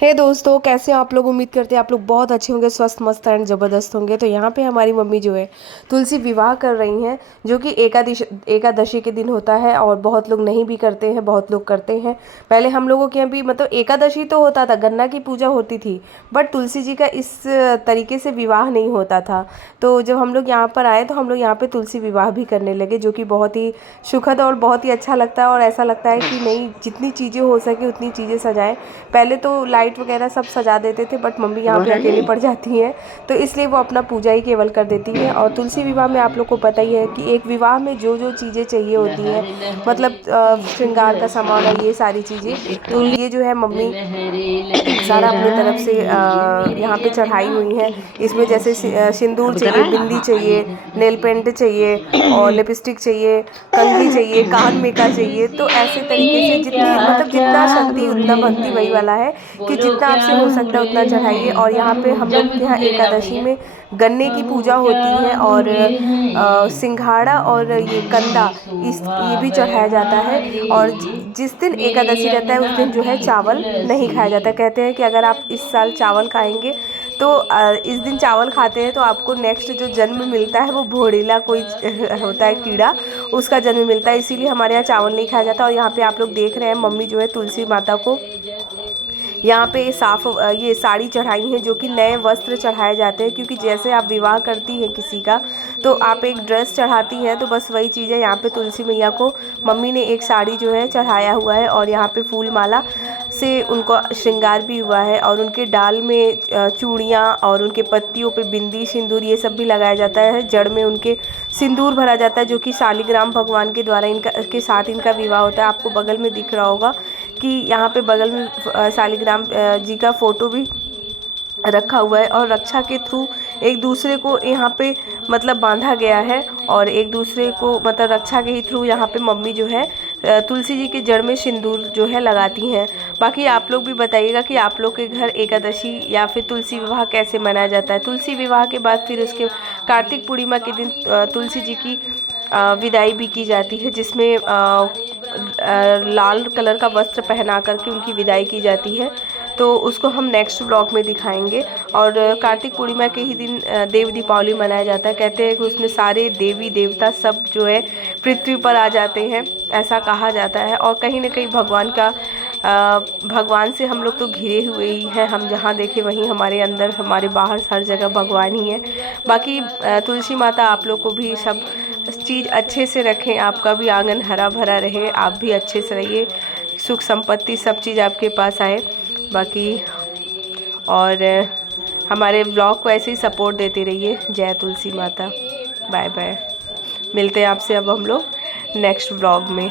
हे दोस्तों, कैसे हैं आप लोग। उम्मीद करते हैं आप लोग बहुत अच्छे होंगे, स्वस्थ मस्त एंड ज़बरदस्त होंगे। तो यहाँ पे हमारी मम्मी जो है तुलसी विवाह कर रही हैं, जो कि एकादशी के दिन होता है। और बहुत लोग नहीं भी करते हैं, बहुत लोग करते हैं। पहले हम लोगों के यहाँ भी मतलब एकादशी तो होता था, गन्ना की पूजा होती थी, बट तुलसी जी का इस तरीके से विवाह नहीं होता था। तो जब हम लोग यहाँ पर आए तो हम लोग यहाँ पे तुलसी विवाह भी करने लगे, जो कि बहुत ही सुखद और बहुत ही अच्छा लगता है। और ऐसा लगता है कि नहीं, जितनी चीज़ें हो सके उतनी चीज़ें सजाएं। पहले तो लाइट वगैरह सब सजा देते थे, बट मम्मी यहाँ पे अकेले पड़ जाती हैं, तो इसलिए वो अपना पूजा ही केवल कर देती हैं। और तुलसी विवाह में आप लोग को पता ही है कि एक विवाह में जो जो चीज़ें चाहिए होती हैं, मतलब श्रृंगार का सामान और ये सारी चीज़ें, तो ये जो है मम्मी सारा अपनी तरफ से यहाँ पे चढ़ाई हुई है। इसमें जैसे सिंदूर चाहिए, बिंदी चाहिए, नेल पेंट चाहिए, और लिपस्टिक चाहिए, कंघी चाहिए, कान में का चाहिए। तो ऐसे तरीके से जितनी मतलब जितना शक्ति उतना भक्ति, वही वाला है कि जितना आपसे हो सकता है उतना चढ़ाइए। और यहाँ पे हम लोग के यहाँ एकादशी में गन्ने की पूजा होती है, और सिंघाड़ा और ये कंदा, इस ये भी चढ़ाया जाता है। और जिस दिन एकादशी रहता है उस दिन जो है चावल नहीं खाया जाता। कहते हैं कि अगर आप इस साल चावल खाएंगे तो इस दिन चावल खाते हैं तो आपको नेक्स्ट जो जन्म मिलता है वो भोड़िला कोई होता है कीड़ा, उसका जन्म मिलता है। इसीलिए हमारे यहाँ चावल नहीं खाया जाता। और यहाँ पे आप लोग देख रहे हैं मम्मी जो है तुलसी माता को यहाँ पे साफ ये साड़ी चढ़ाई है, जो कि नए वस्त्र चढ़ाए जाते हैं। क्योंकि जैसे आप विवाह करती हैं किसी का, तो आप एक ड्रेस चढ़ाती हैं, तो बस वही चीज़ है। यहाँ पे तुलसी मैया को मम्मी ने एक साड़ी जो है चढ़ाया हुआ है, और यहाँ पे फूल माला से उनको श्रृंगार भी हुआ है। और उनके डाल में चूड़ियाँ, और उनके पत्तियों पे बिंदी, सिंदूर, ये सब भी लगाया जाता है। जड़ में उनके सिंदूर भरा जाता है, जो कि शालिग्राम भगवान के द्वारा इनका के साथ इनका विवाह होता है। आपको बगल में दिख रहा होगा कि यहाँ पे बगल में शालिग्राम जी का फोटो भी रखा हुआ है। और रक्षा के थ्रू एक दूसरे को यहाँ पे मतलब बांधा गया है, और एक दूसरे को मतलब रक्षा के ही थ्रू यहाँ पे मम्मी जो है तुलसी जी के जड़ में सिंदूर जो है लगाती हैं। बाकी आप लोग भी बताइएगा कि आप लोग के घर एकादशी या फिर तुलसी विवाह कैसे मनाया जाता है। तुलसी विवाह के बाद फिर उसके कार्तिक पूर्णिमा के दिन तुलसी जी की विदाई भी की जाती है, जिसमें लाल कलर का वस्त्र पहना करके उनकी विदाई की जाती है। तो उसको हम नेक्स्ट ब्लॉग में दिखाएंगे। और कार्तिक पूर्णिमा के ही दिन देव दीपावली मनाया जाता है। कहते हैं कि उसमें सारे देवी देवता सब जो है पृथ्वी पर आ जाते हैं, ऐसा कहा जाता है। और कहीं ना कहीं भगवान से हम लोग तो घिरे हुए ही हैं। हम जहाँ देखें वहीं हमारे अंदर, हमारे बाहर, हर जगह भगवान ही है। बाकी तुलसी माता आप लोग को भी सब चीज़ अच्छे से रखें, आपका भी आंगन हरा भरा रहे, आप भी अच्छे से रहिए, सुख संपत्ति सब चीज़ आपके पास आए। बाकी और हमारे ब्लॉग को ऐसे ही सपोर्ट देते रहिए। जय तुलसी माता। Bye bye. मिलते हैं आपसे अब हम लोग नेक्स्ट ब्लॉग में।